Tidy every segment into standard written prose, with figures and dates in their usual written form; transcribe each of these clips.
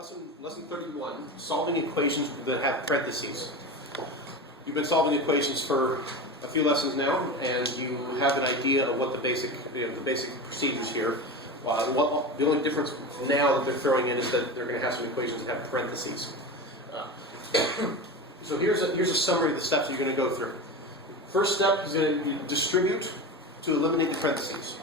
Lesson 31, solving equations that have parentheses. You've been solving equations for a few lessons now, and you have an idea of what the basic procedures here. The only difference now that they're throwing in is that they're going to have some equations that have parentheses. So here's a summary of the steps you're going to go through. First step is going to distribute to eliminate the parentheses.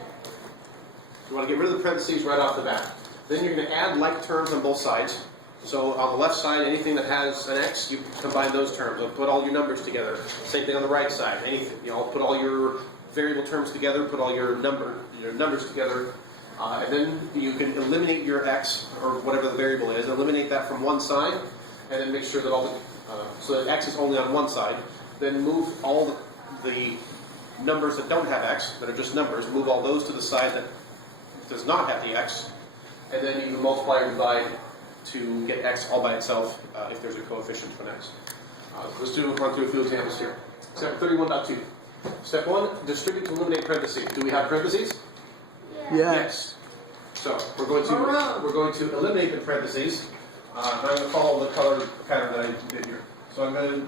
You want to get rid of the parentheses right off the bat. Then you're going to add like terms on both sides. So on the left side, anything that has an x, you combine those terms. You'll put all your numbers together. Same thing on the right side. Anything, put all your variable terms together, put all your numbers together, and then you can eliminate your x or whatever the variable is. Eliminate that from one side, and then make sure that so that x is only on one side. Then move all the numbers that don't have x, that are just numbers. Move all those to the side that does not have the x, and then you can multiply or divide to get x all by itself if there's a coefficient of an x. Let's run through a few examples here. Step 31.2. Step 1, distribute to eliminate parentheses. Do we have parentheses? Yeah. Yes. So we're going to eliminate the parentheses. I'm going to follow the color pattern that I did here. So I'm going to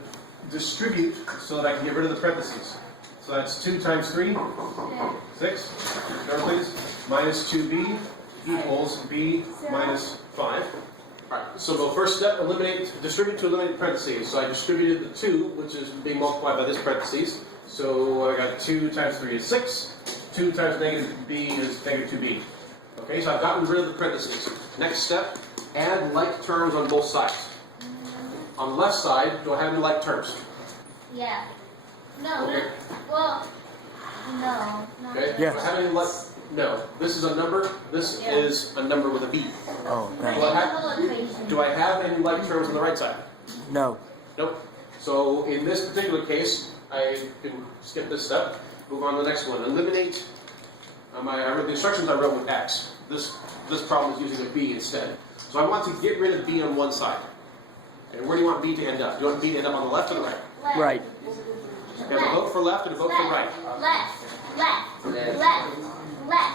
distribute so that I can get rid of the parentheses. So that's 2 times 3, 6. Remember, please. Minus 2b equals b minus 5. Alright, so the first step, distribute to eliminate parentheses. So I distributed the 2, which is being multiplied by this parentheses. So I got 2 times 3 is 6. 2 times negative b is negative 2b. Okay, so I've gotten rid of the parentheses. Next step, add like terms on both sides. On the left side, do I have any like terms? Yeah. No. Okay. Well, no. Okay. Yes. Do I have any like? No. This is a number. This is a number with a b. Oh, Do I have any like terms on the right side? no. Nope. So in this particular case, I can skip this step. Move on to the next one. Eliminate. I wrote the instructions I wrote with x. This problem is using a b instead. So I want to get rid of b on one side. And where do you want b to end up? Do you want b to end up on the left or the right? Right. You have a vote for left and a vote for right. Left.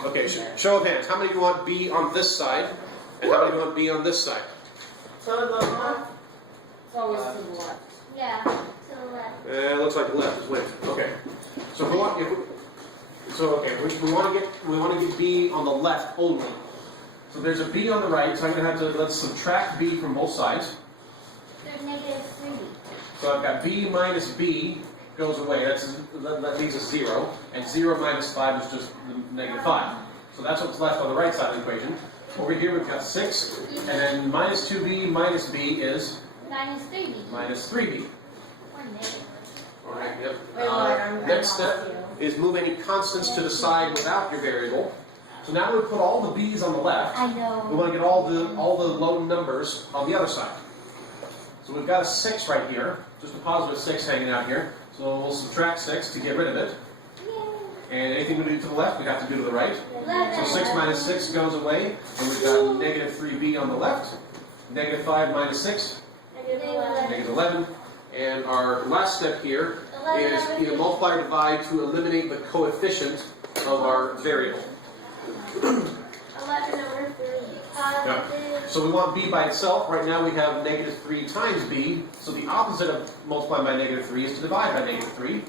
Okay, show of hands. How many do you want b on this side? And how many do you want b on this side? To the left. It's always to the left. Yeah, to the left. It looks like the left is winning. Okay. So we want to get b on the left only. So there's a b on the right, so I'm going to have to let's subtract b from both sides. There's negative 3. So I've got b minus b goes away. That leaves us 0, and 0 minus 5 is just negative 5. So that's what's left on the right side of the equation. Over here we've got 6, and then minus 2b minus b is Minus 3b. minus 3b. One negative. All right. Yep. Wait, I'm Next step is move any constants to the side without your variable. So now we put all the b's on the left. I We know. want to get all the lone numbers on the other side. So we've got a 6 right here, just a positive 6 hanging out here. So we'll subtract 6 to get rid of it. And anything we do to the left, we have to do to the right. So 6 minus 6 goes away, and we've got negative 3b on the left. Negative 5 minus 6, negative 11. And our last step here is either multiply or divide to eliminate the coefficient of our variable. 11 over 3. Yeah. So we want b by itself. Right now we have negative 3 times b. So the opposite of multiplying by negative 3 is to divide by negative 3.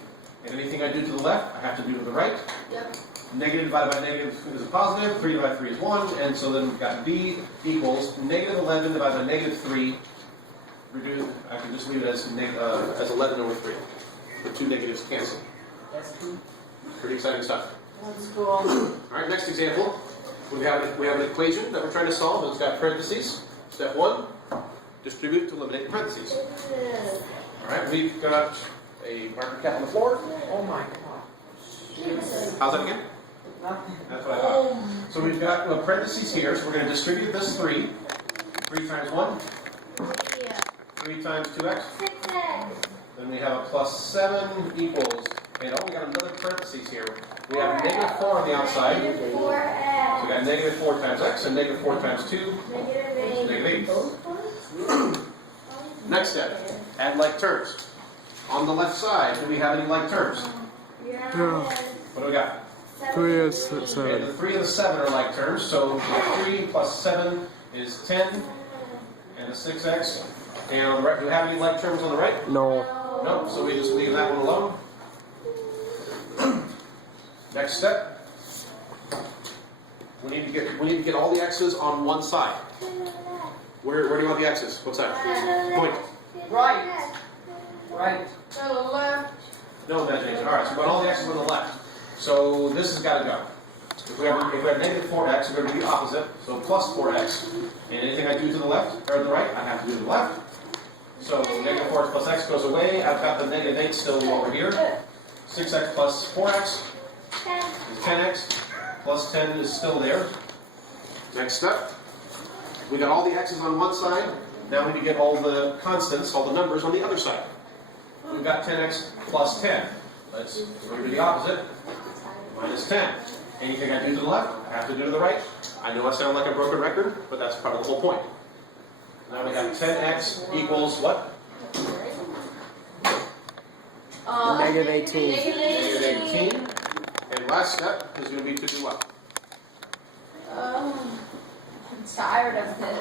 And anything I do to the left, I have to do to the right. Yep. Negative divided by negative is a positive. 3 divided by 3 is 1. And so then we've got b equals negative 11 divided by negative 3. I can just leave it as 11 over 3. The two negatives cancel. That's cool. Pretty exciting stuff. That's cool. All right, next example. We have an equation that we're trying to solve, and it's got parentheses. Step 1, distribute to eliminate the parentheses. All right, we've got a marker cap on the floor. Oh my god. How's that again? Nothing. That's what I thought. So we've got parentheses here, so we're going to distribute this 3. 3 times 1, Yeah. 3 times 2x. 6x. Then we have a plus 7 equals, and we got another parentheses here. We have negative 4 on the outside. Negative So 4x. we got negative 4 times x, and negative 4 times 2, Negative 8. negative 8. Next step, add like terms. On the left side, do we have any like terms? No. What do we got? 3 is Okay, 7. the 3 and the 7 are like terms, so 3 plus 7 is 10. and a 6x. And on the right, do we have any like terms on the right? No. No, so we just leave that one alone. Next step. We need to get all the x's on one side. Where do you want the x's? What side? Point. Right. Right. To the left. No imagination. Alright, so we want all the x's on the left. So this has got to go. If we have negative 4x, we're going to do the opposite. So plus 4x. And anything I do to the left, or the right, I have to do to the left. So negative 4x plus x goes away. I've got the negative 8 still over here. 6x plus 4x is 10x. Plus 10 is still there. Next step. We got all the x's on one side. Now we need to get all the constants, all the numbers on the other side. We've got 10x plus 10. We're going to do the opposite. Minus 10. Anything I do to the left, I have to do to the right. I know I sound like a broken record, but that's part of the whole point. Now we have 10x equals what? Negative 18. Negative 18. And last step is going to be to do what? I'm tired of this.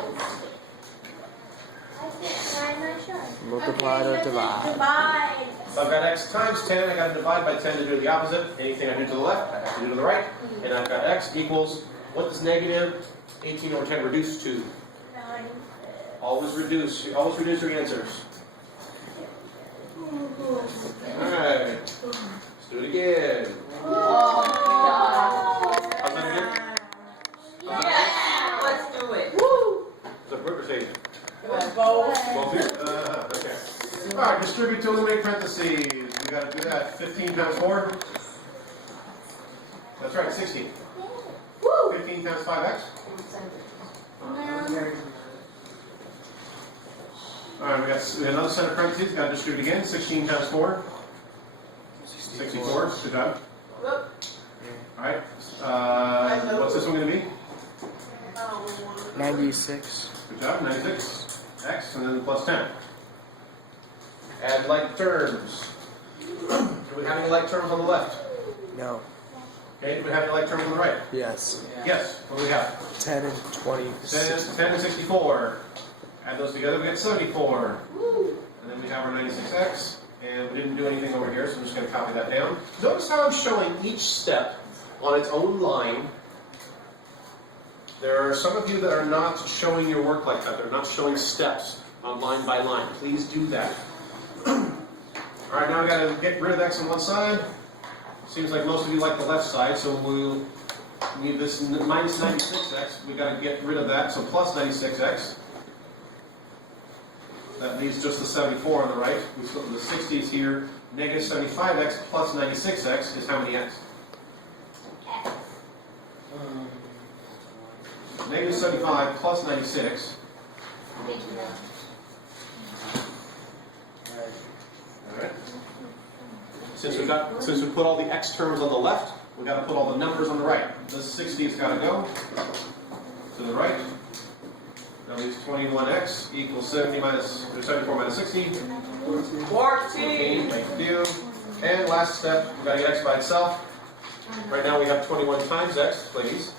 I can't find my shirt. Multiply or divide. Divide. So I've got x times 10, I got to divide by 10 to do the opposite. Anything I do to the left, I have to do to the right. And I've got x equals, what does negative 18 over 10 reduce to? 9. Always reduce your answers. Alright, let's do it again. Oh, God. How's that again? Yeah, let's do it. Woo! Is that Brooke or Sadie? It was both. Both here? Okay. Alright, distribute to eliminate parentheses. We got to do that. 15 times 4. That's right, 16. Woo! 15 times 5x. Alright, we got another set of parentheses. Got to distribute again. 16 times 4. 64. Good job. Alright. What's this one going to be? 96. Good job. 96. X and then plus 10. Add like terms. Do we have any like terms on the left? No. Okay, do we have any like terms on the right? Yes. Yes. What do we have? 10 and 20. 10 and 64. Add those together, we get 74. And then we have our 96x. And we didn't do anything over here, so I'm just going to copy that down. Notice how I'm showing each step on its own line. There are some of you that are not showing your work like that. They're not showing steps on line by line. Please do that. Alright, now I've got to get rid of x on one side. Seems like most of you like the left side, so we'll need this minus 96x. We've got to get rid of that, so plus 96x. That leaves just the 74 on the right. We still have the 60s here. Negative 75x plus 96x is how many x? Negative 75 plus 96. Alright. Since we put all the x terms on the left, we've got to put all the numbers on the right. This 60's got to go to the right. That leaves 21x equals 74 minus 60. 14. Thank you. And last step, we've got to get x by itself. Right now we have 21 times x, please.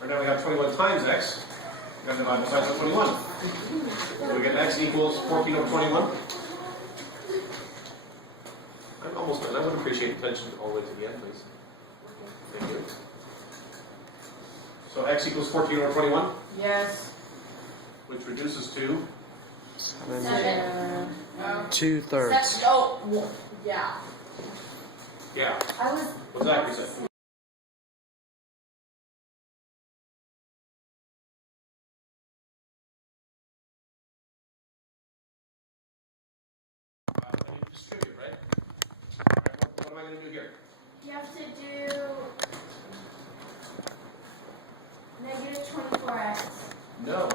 Right now we have 21 times x. We've got to divide both sides by 21. So we get x equals 14 over 21. I'm almost done. I would appreciate attention all the way to the end, please. Thank you. So x equals 14 over 21, Yes. which reduces to 2/3. Oh, yeah. yeah. I was. What's that you said? I need to distribute, right? Alright, what am I going to do here? You have to do negative 24x. No.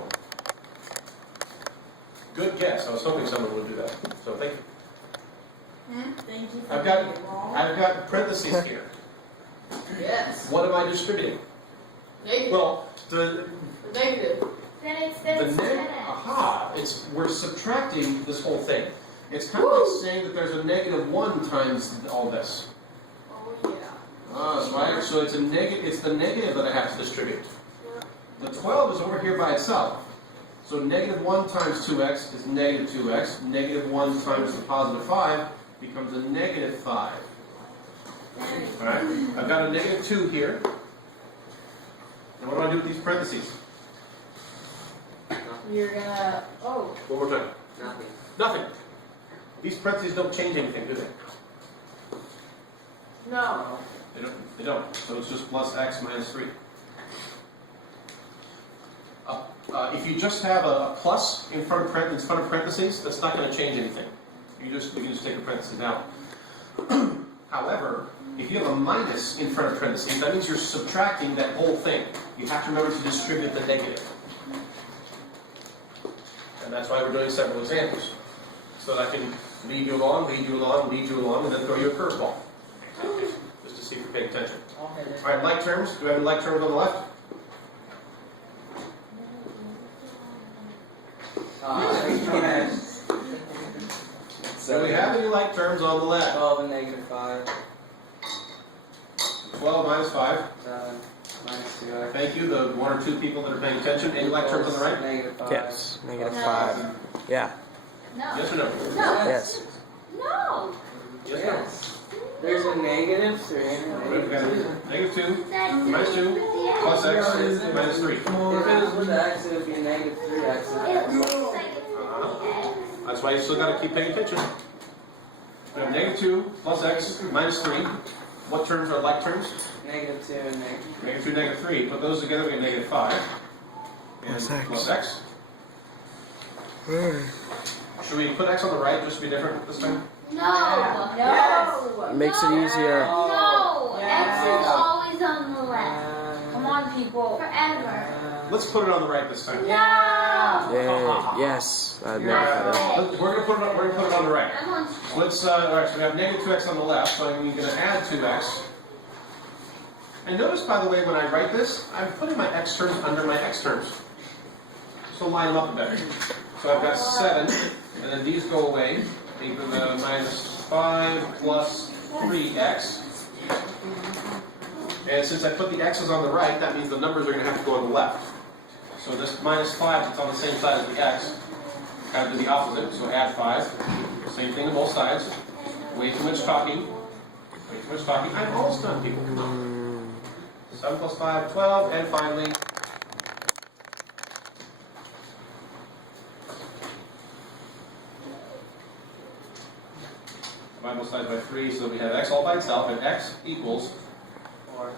Good guess. I was hoping someone would do that. So thank you. Thank you. I've got parentheses here. Yes. What am I distributing? Negative. Well, the Negative. Then it's the 10x. aha. We're subtracting this whole thing. It's kind of like saying that there's a negative 1 times all this. Oh yeah. So it's the negative that I have to distribute. The 12 is over here by itself. So negative 1 times 2x is negative 2x. Negative 1 times the positive 5 becomes a negative 5. Alright? I've got a negative 2 here. And what do I do with these parentheses? You're gonna, oh, One more time. Nothing. Nothing. These parentheses don't change anything, do they? no. They don't. They don't. So it's just plus x minus 3. If you just have a plus in front of parentheses, that's not going to change anything. You can just take the parentheses out. However, if you have a minus in front of parentheses, that means you're subtracting that whole thing. You have to remember to distribute the negative. And that's why we're doing several examples. So that I can lead you along, and then throw you a curveball. Just to see if you're paying attention. Okay. All right, like terms. Do we have any like terms on the left? Yes. Do we have any like terms on the left? 12 and negative 5. 12 minus 5. 7 minus 2x. Thank you, the 1 or 2 people that are paying attention. Any like terms on the right? Negative 5. Yes. Negative No. 5. Yeah. No. Yes or no? No. Yes. No. Yes or no? Yes. There's a negative 3 and a We've got negative 2. a negative 2 That's minus 2 plus x minus 3. If it was with x, it would be a negative 3x. It looks like it's with the egg. That's why you still got to keep paying attention. We have negative 2 plus x minus 3. What terms are like terms? Negative 2 and negative 3. Negative 2, negative 3. Put those together, we get negative 5. And Plus x. plus x. Should we put x on the right just to be different this time? No. Yes. Makes it easier. No. X is Yeah. always on the left. Come on, people. Forever. Let's put it on the right this time. No. Yeah. Yes. I'd make that up. We're gonna put it on the right. I'm on. Let's alright, so we have negative 2x on the left, so I'm gonna add 2x. And notice, by the way, when I write this, I'm putting my x terms under my x terms. So line them up better. So I've got 7, and then these go away. Equal to minus 5 plus 3x. And since I put the x's on the right, that means the numbers are going to have to go on the left. So this minus 5 that's on the same side as the x, kind of do the opposite, so add 5. Same thing on both sides. Way too much talking. Way too much talking. I'm almost done, people. Come on. 7 plus 5, 12, and finally, divide both sides by 3, so we have x all by itself, and x equals 4.